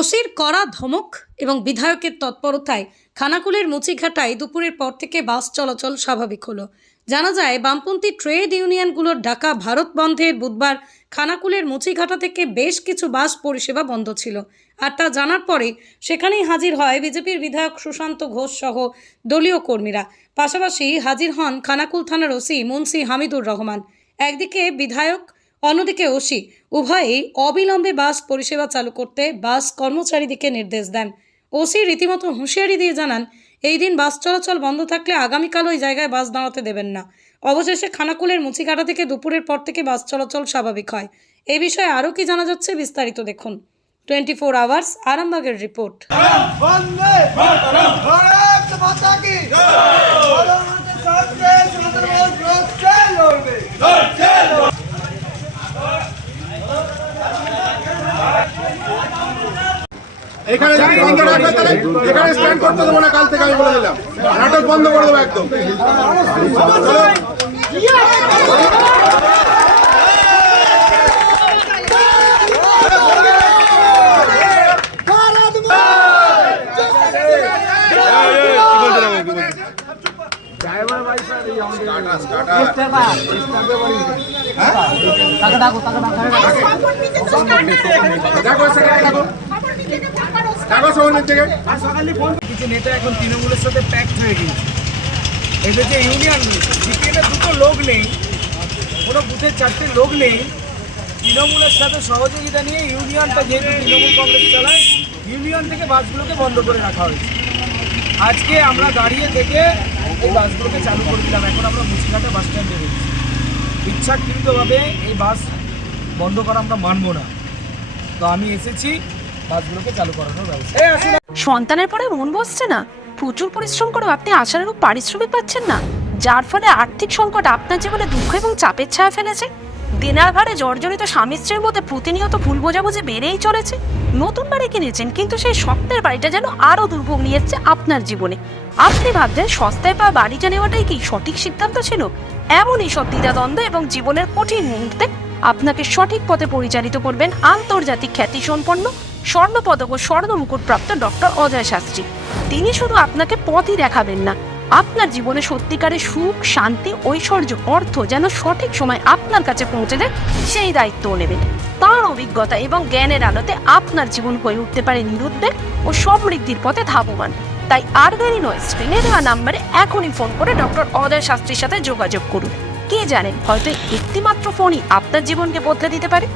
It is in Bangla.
ওসির কড়া ধমক এবং বিধায়কের তৎপরতায় খানাকুলের মুচিঘাটায় দুপুরের পর থেকে বাস চলাচল স্বাভাবিক হলো। জানা যায়, বামপন্থী ট্রেড ইউনিয়নগুলোর ডাকা ভারত বন্ধের বুধবার খানাকুলের মুচিঘাটা থেকে বেশ কিছু বাস পরিষেবা বন্ধ ছিল। আর তা জানার পরে সেখানেই হাজির হয় বিজেপির বিধায়ক সুশান্ত ঘোষ সহ দলীয় কর্মীরা। পাশাপাশি হাজির হন খানাকুল থানার ওসি মুন্সি হামিদুর রহমান। একদিকে বিধায়ক, অন্যদিকে ওসি উভয়েই অবিলম্বে বাস পরিষেবা চালু করতে বাস কর্মচারীদেরকে নির্দেশ দেন। ওসি রীতিমতো হুঁশিয়ারি দিয়ে জানান, এই দিন বাস চলাচল বন্ধ থাকলে আগামীকাল ওই জায়গায় বাস দাঁড়াতে দেবেন না। অবশেষে খানাকুলের মুচিঘাটা থেকে দুপুরের পর থেকে বাস চলাচল স্বাভাবিক হয়। এই বিষয়ে আরও কি জানা যাচ্ছে বিস্তারিত দেখুন 24 আওয়ার্স আরামবাগের রিপোর্ট। এখানে স্ট্যান্ড করতে দেবো না, কাল থেকে আমি বলে দিলাম, নাটক বন্ধ করে দেবো একদম। কিছু নেতা এখন তৃণমূলের সাথে প্যাক্ট হয়ে গিয়েছে। এদের যে ইউনিয়ন সিপিএমের দুটো লোক নেই, কোনো বুথের 4টে লোক নেই, তৃণমূলের সাথে সহযোগিতা নিয়ে ইউনিয়নটা যেহেতু তৃণমূল কংগ্রেস চালায়, ইউনিয়ন থেকে বাসগুলোকে বন্ধ করে রাখা হয়েছে। আজকে আমরা দাঁড়িয়ে থেকে এই বাসগুলোকে চালু করে দিলাম। এখন আমরা মুচিঘাটা বাস স্ট্যান্ডে রয়েছি। ইচ্ছাকৃতভাবে এই বাস বন্ধ করা আমরা মানব না। তো আমি এসেছি বাসগুলোকে চালু করানোর ব্যবস্থা। সন্তানের পরে মন বসছে না, প্রচুর পরিশ্রম করেও আপনি আশানুরূপ পারিশ্রমিক পাচ্ছেন না, যার ফলে আর্থিক সংকট আপনার জীবনে দুঃখ এবং চাপের ছায়া ফেলেছে। দিনার ভারে জর্জরিত স্বামী স্ত্রীর মধ্যে প্রতিনিয়ত ভুল বোঝাবুঝি বেড়েই চলেছে। নতুন বাড়ি কিনেছেন, কিন্তু সেই স্বপ্নের বাড়িটা যেন আরও দুর্ভোগ নিয়ে এসছে আপনার জীবনে। আপনি ভাবছেন সস্তায় পাওয়া বাড়িটা নেওয়াটাই কি সঠিক সিদ্ধান্ত ছিল? এমনই সব দ্বিধাদ্বন্দ্ব এবং জীবনের কঠিন মুহূর্তে আপনাকে সঠিক পথে পরিচালিত করবেন আন্তর্জাতিক খ্যাতিসম্পন্ন স্বর্ণপদক ও স্বর্ণ মুকুটপ্রাপ্ত ডক্টর অজয় শাস্ত্রী। তিনি শুধু আপনাকে পথই দেখাবেন না, আপনার জীবনে সত্যিকারের সুখ, শান্তি, ঐশ্বর্য, অর্থ যেন সঠিক সময় আপনার কাছে পৌঁছে দেয় সেই দায়িত্বও নেবেন। তাঁর অভিজ্ঞতা এবং জ্ঞানের আলোতে আপনার জীবন হয়ে উঠতে পারে নিরুদ্বেগ ও সমৃদ্ধির পথে ধাবমান। তাই আর দেরি নয়, স্ক্রিনে দেওয়া নাম্বারে এখনই ফোন করে ডক্টর অজয় শাস্ত্রীর সাথে যোগাযোগ করুন। কে জানেন, হয়তো একটিমাত্র ফোনই আপনার জীবনকে বদলে দিতে পারে।